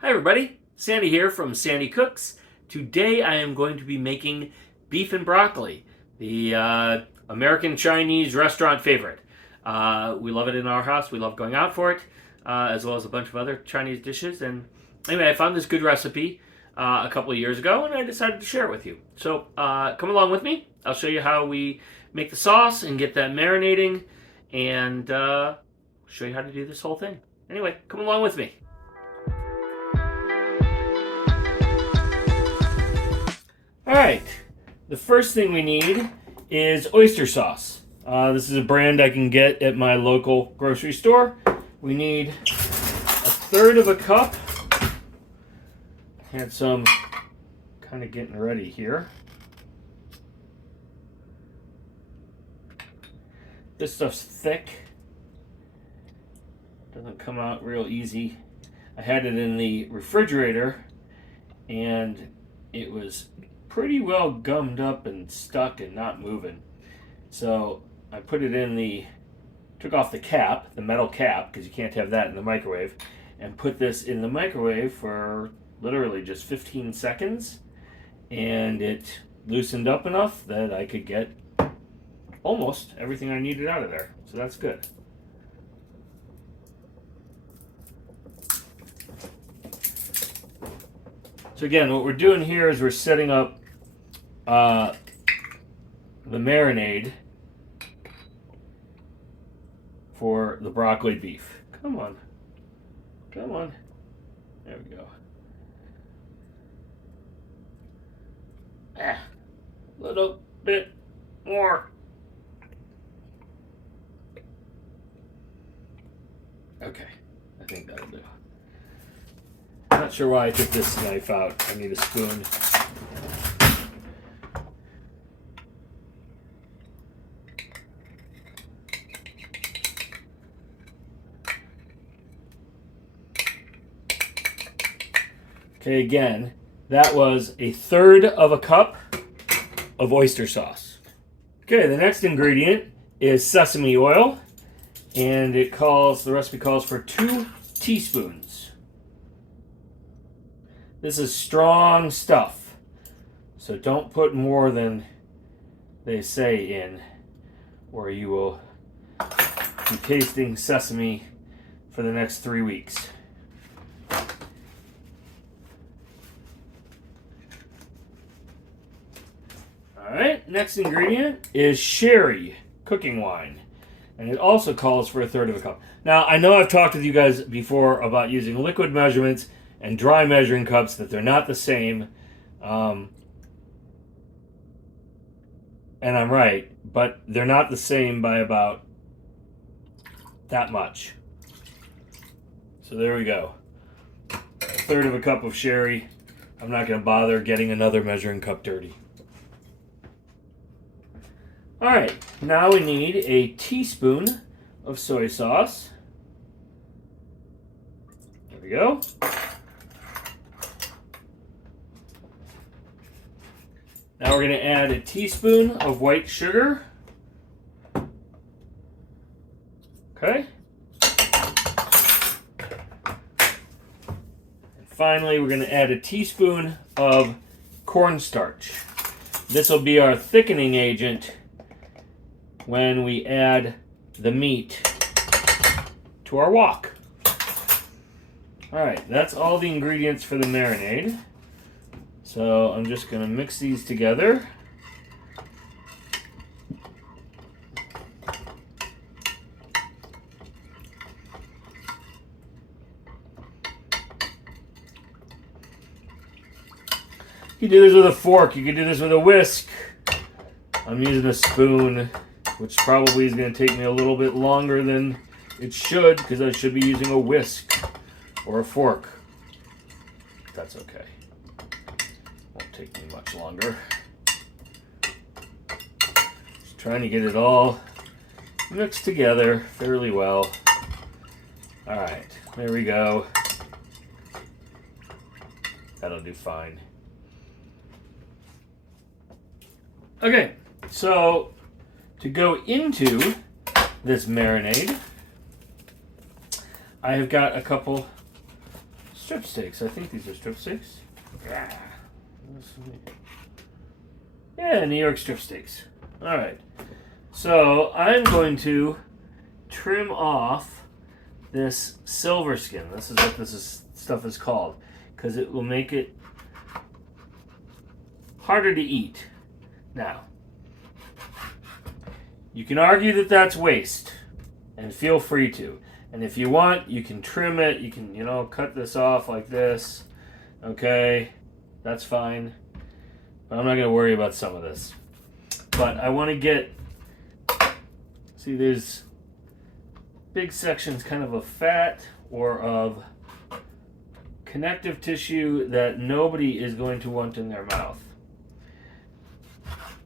Hi everybody, Sandy here from Sandi Cooks. Today I am going to be making beef and broccoli, the American Chinese restaurant favorite. We love it in our house, we love going out for it, as well as a bunch of other Chinese dishes. And anyway, I found this good recipe a couple of years ago and I decided to share it with you. So come along with me, I'll show you how we make the sauce and get that marinating and show you how to do this whole thing. Anyway, come along with me. Alright, the first thing we need is oyster sauce. This is a brand I can get at my local grocery store. We need 1/3 of a cup. Had some kind of getting ready here. This stuff's thick. Doesn't come out real easy. I had it in the refrigerator and it was pretty well gummed up and stuck and not moving. So I put it in took off the cap, the metal cap, because you can't have that in the microwave, and put this in the microwave for literally just 15 seconds. And it loosened up enough that I could get almost everything I needed out of there. So that's good. So again, what we're doing here is we're setting up the marinade for the broccoli beef. Come on. Come on. There we go. A little bit more. Okay, I think that'll do. Not sure why I took this knife out. I need a spoon. Okay, again, that was 1/3 of a cup of oyster sauce. Okay, the next ingredient is sesame oil, and the recipe calls for 2 teaspoons. This is strong stuff, so don't put more than they say in, or you will be tasting sesame for the next 3 weeks. Alright, next ingredient is sherry cooking wine, and it also calls for 1/3 of a cup. Now, I know I've talked with you guys before about using liquid measurements and dry measuring cups, that they're not the same, and I'm right, but they're not the same by about that much. So there we go. 1/3 of a cup of sherry. I'm not going to bother getting another measuring cup dirty. Alright, now we need a teaspoon of soy sauce. There we go. Now we're going to add a teaspoon of white sugar. Okay. And finally, we're going to add a teaspoon of cornstarch. This will be our thickening agent when we add the meat to our wok. Alright, that's all the ingredients for the marinade. So I'm just going to mix these together. You can do this with a fork, you can do this with a whisk. I'm using a spoon, which probably is going to take me a little bit longer than it should, because I should be using a whisk or a fork. That's okay. Won't take me much longer. Just trying to get it all mixed together fairly well. Alright, there we go. That'll do fine. Okay, so to go into this marinade, I have got a couple strip steaks. I think these are strip steaks. Yeah, New York strip steaks. All right. So I'm going to trim off this silver skin. This is what stuff is called, because it will make it harder to eat. Now, you can argue that that's waste, and feel free to. And if you want, you can trim it. You can, cut this off like this. Okay, that's fine. But I'm not going to worry about some of this. But I want to get, see, there's big sections kind of fat or of connective tissue that nobody is going to want in their mouth.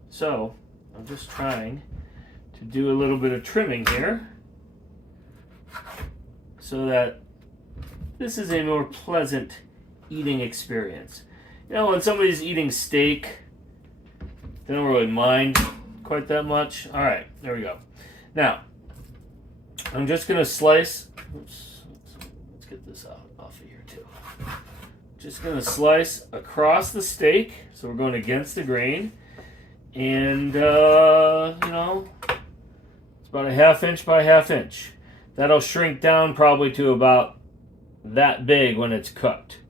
So I'm just trying to do a little bit of trimming here so that this is a more pleasant eating experience. When somebody's eating steak, they don't really mind quite that much. All right, there we go. Now, I'm just going to slice. Oops, let's get this off of here too. Just going to slice across the steak, so we're going against the grain. And, it's about a 1/2 inch by 1/2 inch. That'll shrink down probably to about that big when it's cooked.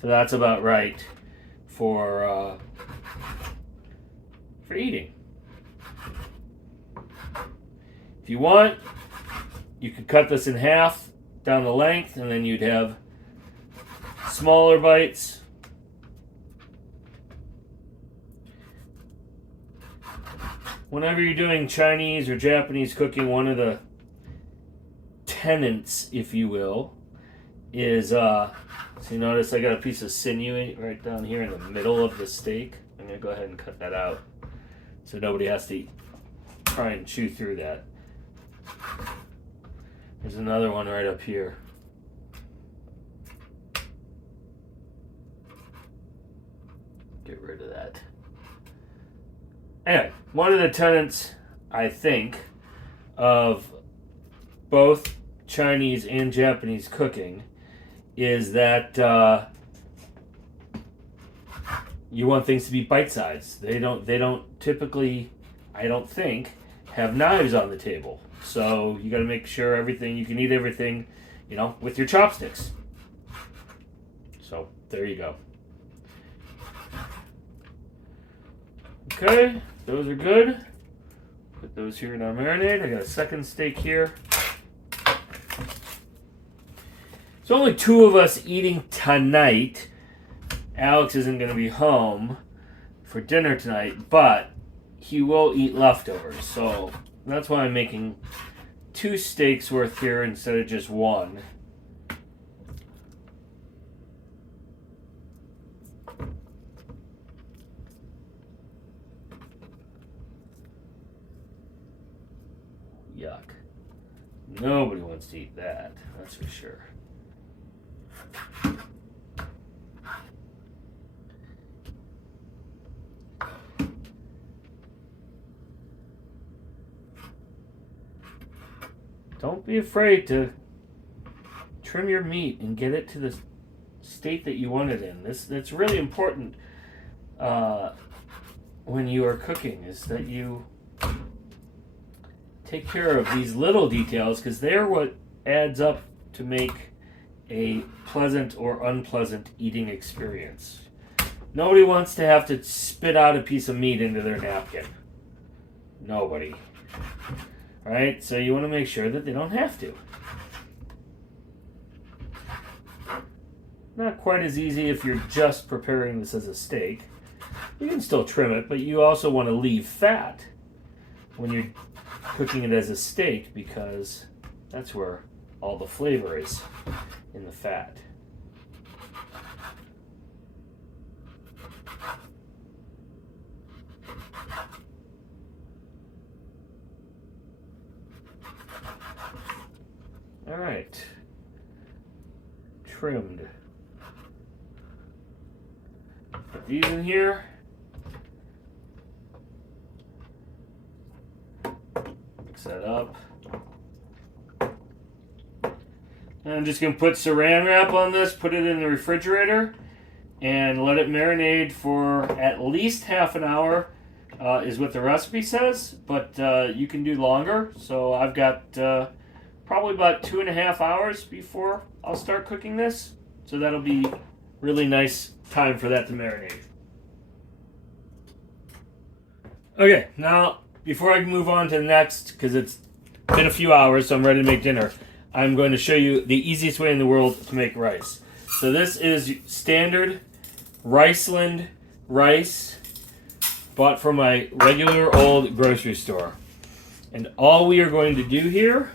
So that's about right for eating. If you want, you could cut this in half down the length, and then you'd have smaller bites. Whenever you're doing Chinese or Japanese cooking, one of the tenets, if you will, is, so you notice I got a piece of sinew right down here in the middle of the steak. I'm going to go ahead and cut that out so nobody has to try and chew through that. There's another one right up here. Get rid of that. Anyway, one of the tenets, I think, of both Chinese and Japanese cooking is that you want things to be bite-sized. They don't typically, I don't think, have knives on the table. So you got to make sure you can eat everything, with your chopsticks. So there you go. Okay, those are good. Put those here in our marinade. I got a second steak here. There's only 2 of us eating tonight. Alex isn't going to be home for dinner tonight, but he will eat leftovers. So that's why I'm making 2 steaks worth here instead of just 1. Yuck. Nobody wants to eat that, that's for sure. Don't be afraid to trim your meat and get it to the state that you want it in. That's really important when you are cooking, is that you take care of these little details, because they're what adds up to make a pleasant or unpleasant eating experience. Nobody wants to have to spit out a piece of meat into their napkin. Nobody. Right? So you want to make sure that they don't have to. Not quite as easy if you're just preparing this as a steak. You can still trim it, but you also want to leave fat when you're cooking it as a steak, because that's where all the flavor is, in the fat. All right, trimmed. Put these in here. Mix that up. And I'm just going to put saran wrap on this, put it in the refrigerator, and let it marinate for at least half an hour, is what the recipe says, but you can do longer. So I've got probably about 2.5 hours before I'll start cooking this. So that'll be really nice time for that to marinate. Okay, now before I move on to the next, because it's been a few hours, so I'm ready to make dinner, I'm going to show you the easiest way in the world to make rice. So this is standard Riceland rice, bought from my regular old grocery store. And all we are going to do here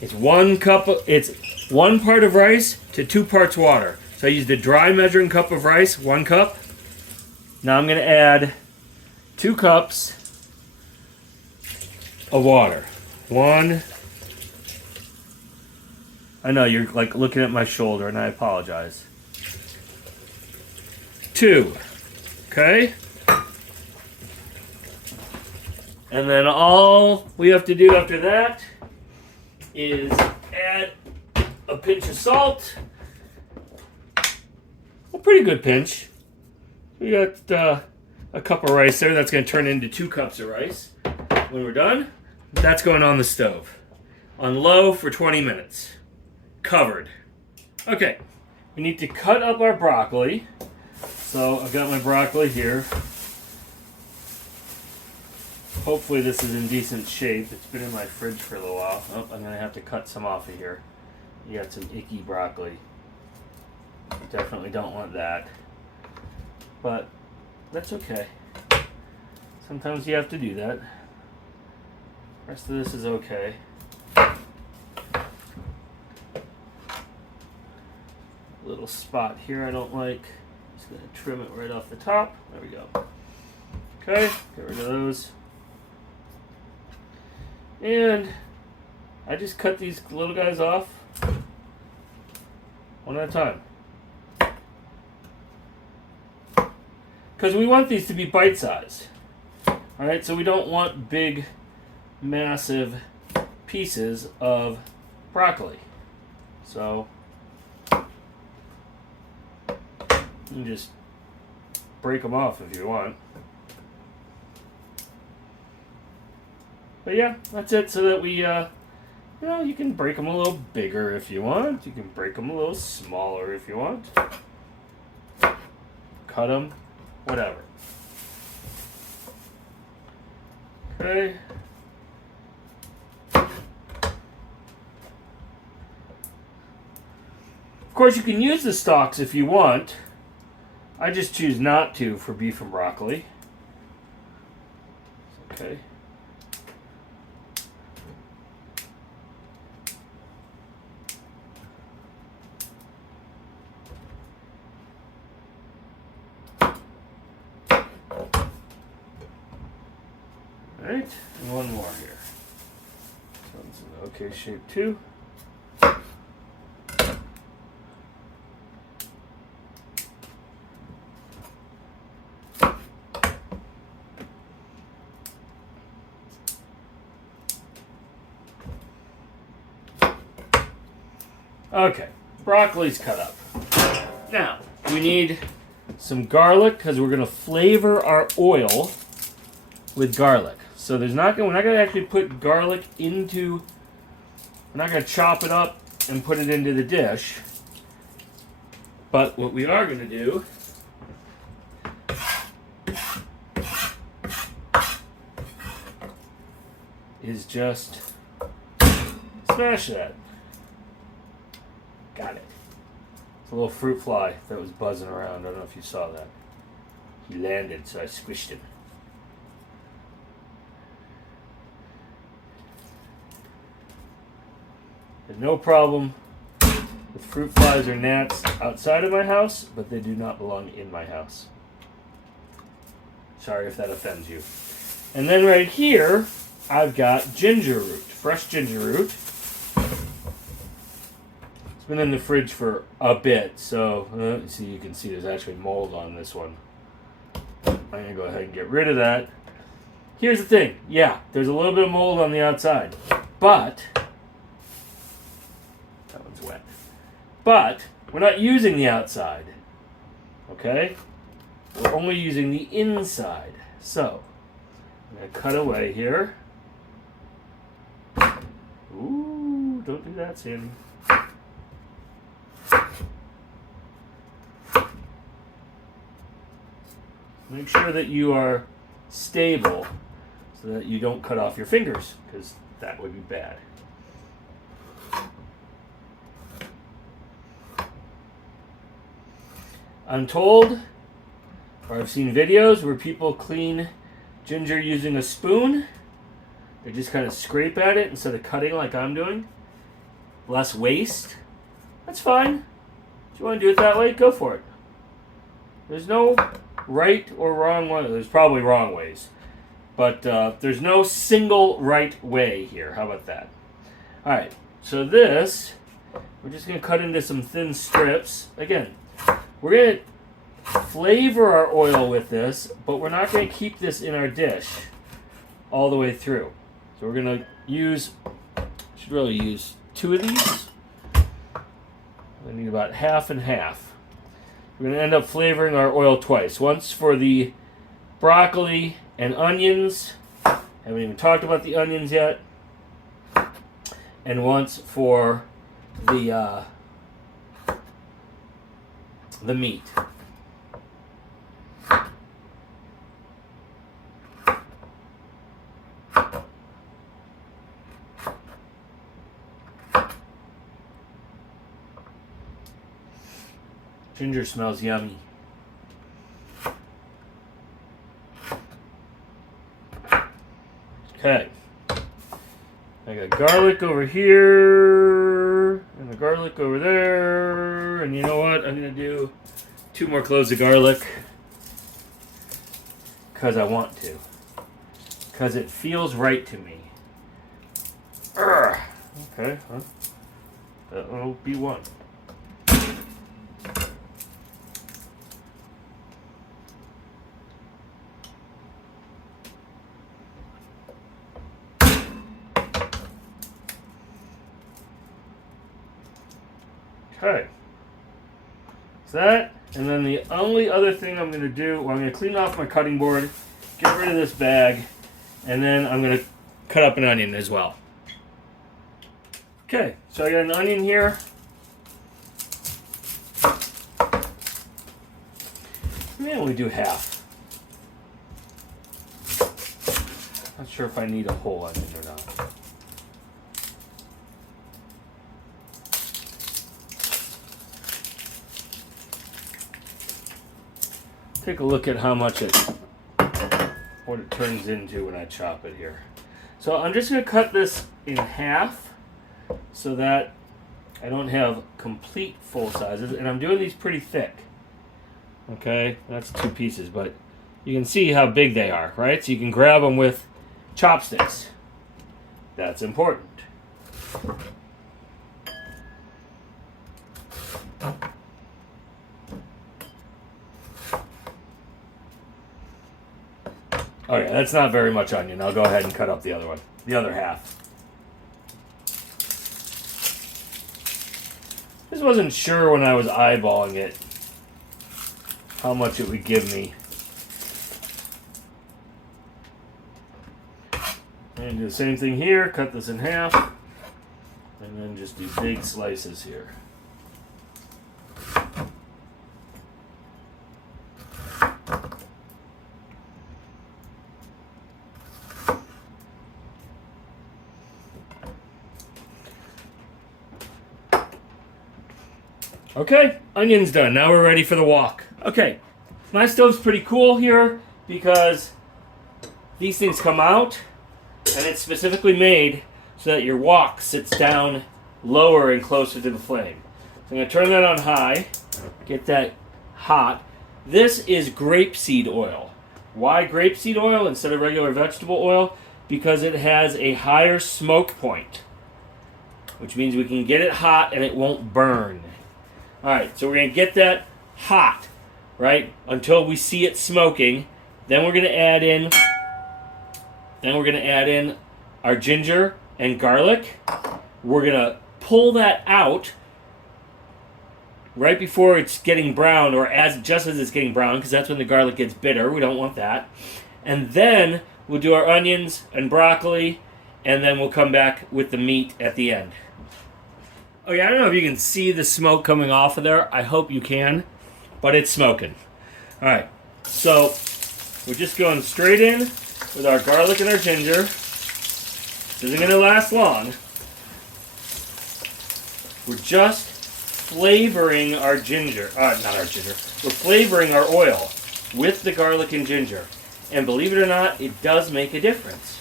is it's 1 part of rice to 2 parts water. So I used a dry measuring cup of rice, 1 cup. Now I'm going to add 2 cups of water. 1. I know you're like looking at my shoulder, and I apologize. 2. Okay? And then all we have to do after that is add a pinch of salt. A pretty good pinch. We got a cup of rice there. That's going to turn into 2 cups of rice. When we're done, that's going on the stove. On low for 20 minutes. Covered. Okay, we need to cut up our broccoli. So I've got my broccoli here. Hopefully this is in decent shape. It's been in my fridge for a little while. Oh, I'm going to have to cut some off of here. You got some icky broccoli. Definitely don't want that. But that's okay. Sometimes you have to do that. The rest of this is okay. Little spot here I don't like. Just going to trim it right off the top. There we go. Okay, get rid of those. And I just cut these little guys off one at a time. Because we want these to be bite-sized. Alright, so we don't want big, massive pieces of broccoli. So you can just break them off if you want. But yeah, that's it, so that we, you can break them a little bigger if you want. You can break them a little smaller if you want. Cut them, whatever. Okay. Of course, you can use the stalks if you want. I just choose not to for beef and broccoli. Okay. Alright, and one more here. So this is an okay shape too. Okay, broccoli's cut up. Now, we need some garlic because we're going to flavor our oil with garlic. So we're not going to actually put garlic into, we're not going to chop it up and put it into the dish. But what we are going to do is just smash that. Got it. It's a little fruit fly that was buzzing around. I don't know if you saw that. He landed, so I squished him. There's no problem with fruit flies or gnats outside of my house, but they do not belong in my house. Sorry if that offends you. And then right here, I've got ginger root, fresh ginger root. It's been in the fridge for a bit, so see, you can see there's actually mold on this one. I'm going to go ahead and get rid of that. here's the thing. Yeah, there's a little bit of mold on the outside, but that one's wet. But we're not using the outside, okay? We're only using the inside. So I'm going to cut away here. Ooh, don't do that, Sandy. Make sure that you are stable so that you don't cut off your fingers, because that would be bad. I'm told, or I've seen videos where people clean ginger using a spoon. They just kind of scrape at it instead of cutting like I'm doing. Less waste. That's fine. If you want to do it that way, go for it. There's no right or wrong way. There's probably wrong ways. But there's no single right way here. How about that? Alright, so this, we're just going to cut into some thin strips. Again, we're going to flavor our oil with this, but we're not going to keep this in our dish all the way through. So we're going to use, should really use 2 of these. I need about half and half. We're going to end up flavoring our oil twice. Once for the broccoli and onions. Haven't even talked about the onions yet. And once for the meat. Ginger smells yummy. Okay. I got garlic over here, and the garlic over there, and you know what? I'm going to do 2 more cloves of garlic, because I want to. Because it feels right to me. Urgh. Okay, huh? That will be 1. Okay, so that, and then the only other thing I'm going to do, well, I'm going to clean off my cutting board, get rid of this bag, and then I'm going to cut up an onion as well. Okay, so I got an onion here. Maybe only do half. Not sure if I need a whole onion or not. Take a look at how much what it turns into when I chop it here. So I'm just going to cut this in half so that I don't have complete full sizes. And I'm doing these pretty thick. Okay, that's 2 pieces, but you can see how big they are, right? So you can grab them with chopsticks. That's important. Okay, that's not very much onion. I'll go ahead and cut up the other one, the other half. Just wasn't sure when I was eyeballing it how much it would give me. And do the same thing here, cut this in half, and then just do big slices here. Okay, onion's done. Now we're ready for the wok. Okay, my stove's pretty cool here because these things come out and it's specifically made so that your wok sits down lower and closer to the flame. So I'm going to turn that on high, get that hot. This is grapeseed oil. Why grapeseed oil instead of regular vegetable oil? Because it has a higher smoke point, which means we can get it hot and it won't burn. Alright, so we're going to get that hot, right, until we see it smoking. Then we're going to add in Then we're going to add in our ginger and garlic. We're going to pull that out right before it's getting brown, or just as it's getting brown, because that's when the garlic gets bitter. We don't want that. And then we'll do our onions and broccoli, and then we'll come back with the meat at the end. Okay, I don't know if you can see the smoke coming off of there. I hope you can, but it's smoking. All right, so we're just going straight in with our garlic and our ginger. This isn't going to last long. We're just flavoring our ginger. Not our ginger. We're flavoring our oil with the garlic and ginger. And believe it or not, it does make a difference.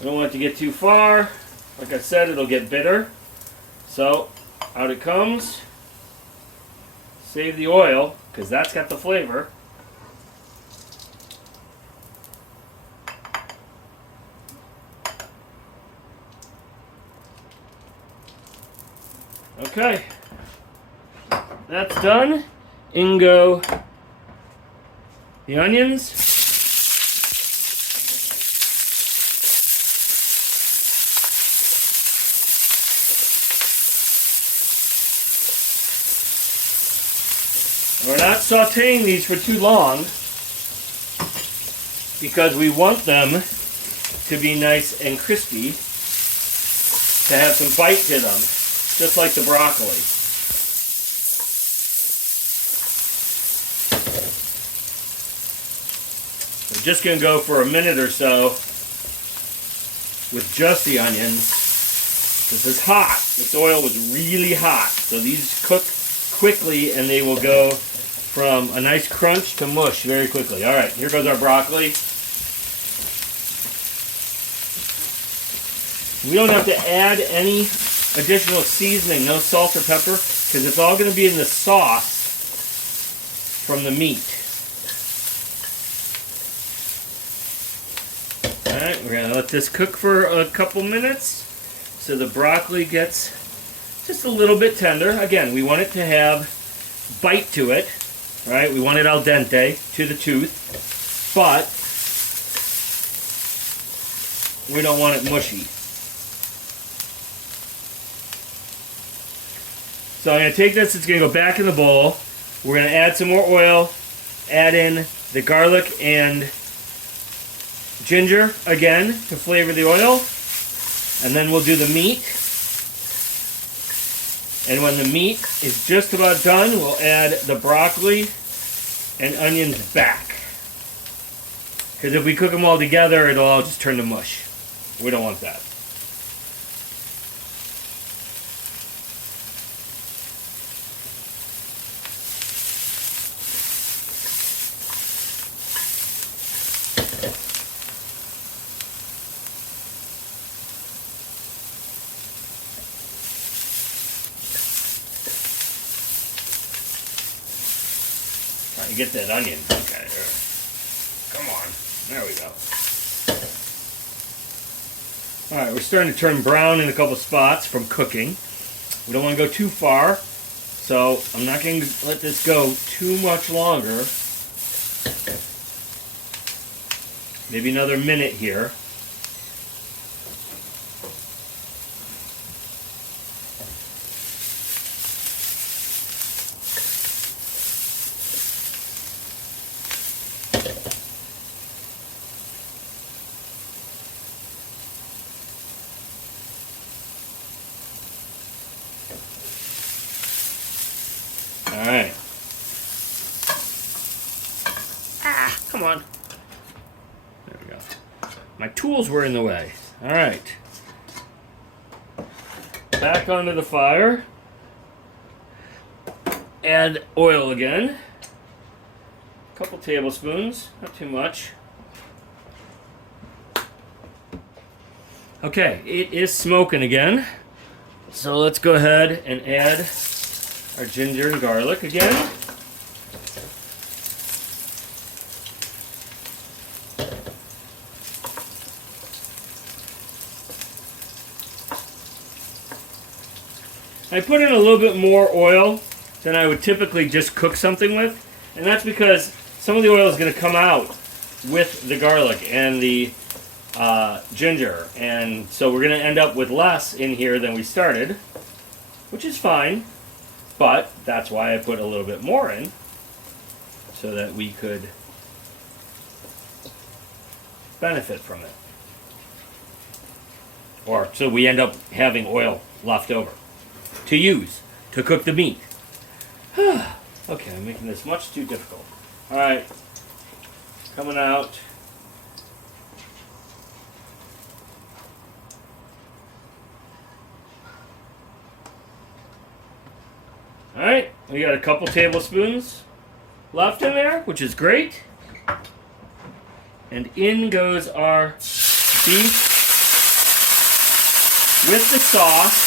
I don't want it to get too far. Like I said, it'll get bitter. So, out it comes. Save the oil, because that's got the flavor. Okay. That's done. In go the onions. We're not sauteing these for too long because we want them to be nice and crispy, to have some bite to them, just like the broccoli. We're just going to go for a minute or so with just the onions. This is hot. This oil was really hot, so these cook quickly and they will go from a nice crunch to mush very quickly. All right, here goes our broccoli. We don't have to add any additional seasoning, no salt or pepper, because it's all going to be in the sauce from the meat. All right, we're going to let this cook for a couple minutes so the broccoli gets just a little bit tender. Again, we want it to have bite to it, right? We want it al dente, to the tooth, but we don't want it mushy. So I'm going to take this, it's going to go back in the bowl. We're going to add some more oil, add in the garlic and ginger again to flavor the oil, and then we'll do the meat. And when the meat is just about done, we'll add the broccoli and onions back. Because if we cook them all together, it'll all just turn to mush. We don't want that. Trying to get that onion. Okay, come on. There we go. Alright, we're starting to turn brown in a couple spots from cooking. We don't want to go too far, so I'm not going to let this go too much longer. Maybe another minute here. Alright. Come on. There we go. My tools were in the way. Alright. Back onto the fire. Add oil again. A couple tablespoons, not too much. Okay, it is smoking again. So let's go ahead and add our ginger and garlic again. I put in a little bit more oil than I would typically just cook something with. And that's because some of the oil is going to come out with the garlic and the ginger. And so we're going to end up with less in here than we started, which is fine. But that's why I put a little bit more in, so that we could benefit from it. Or so we end up having oil left over to use to cook the meat. Okay, I'm making this much too difficult. Alright, coming out. Alright, we got a couple tablespoons left in there, which is great. And in goes our beef with the sauce.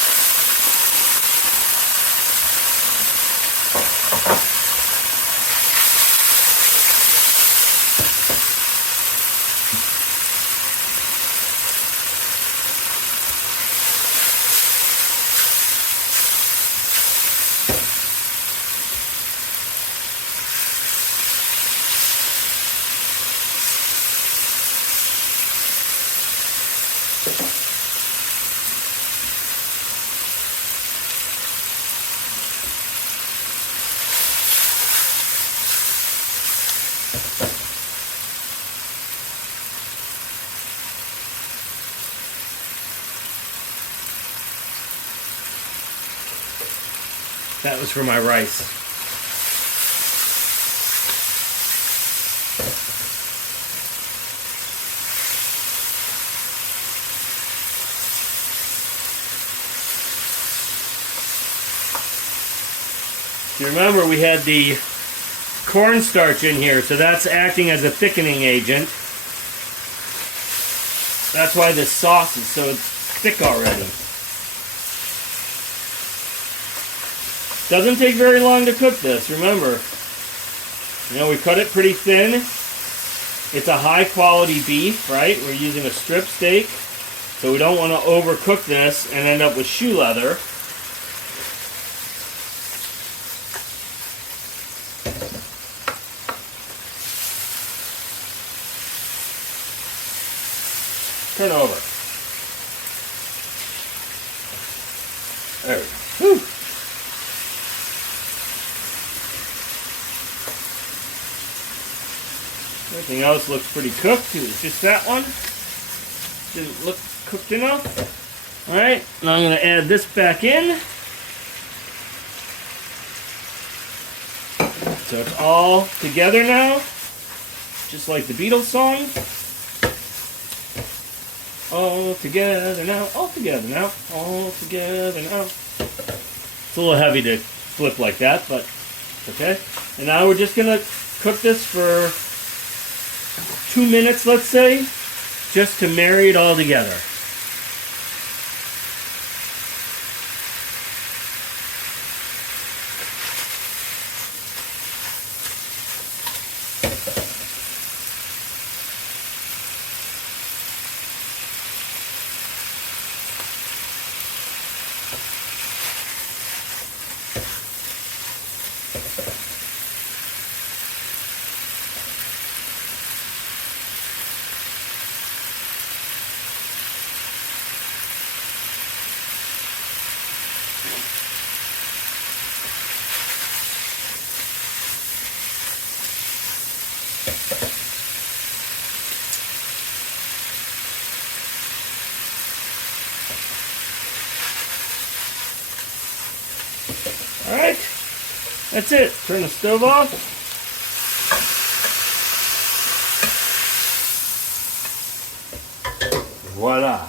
That was for my rice. You remember we had the cornstarch in here, so that's acting as a thickening agent. That's why this sauce is so thick already. Doesn't take very long to cook this, remember. You know, we cut it pretty thin. It's a high quality beef, right? We're using a strip steak, so we don't want to overcook this and end up with shoe leather. Turn over. There we go. Whew. Everything else looks pretty cooked. It was just that one. Didn't look cooked enough. Alright, now I'm going to add this back in. So it's all together now. Just like the Beatles song. All together now, all together now, all together now. It's a little heavy to flip like that, but it's okay. And now we're just going to cook this for 2 minutes, let's say, just to marry it all together. Alright, that's it. Turn the stove off. Voila.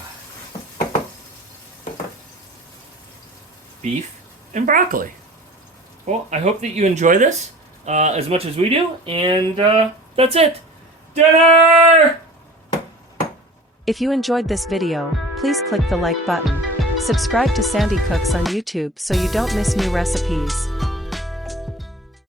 Beef and broccoli. Well, I hope that you enjoy this as much as we do, and that's it. Dinner! If you enjoyed this video, please click the like button. Subscribe to Sandi Cooks on YouTube so you don't miss new recipes.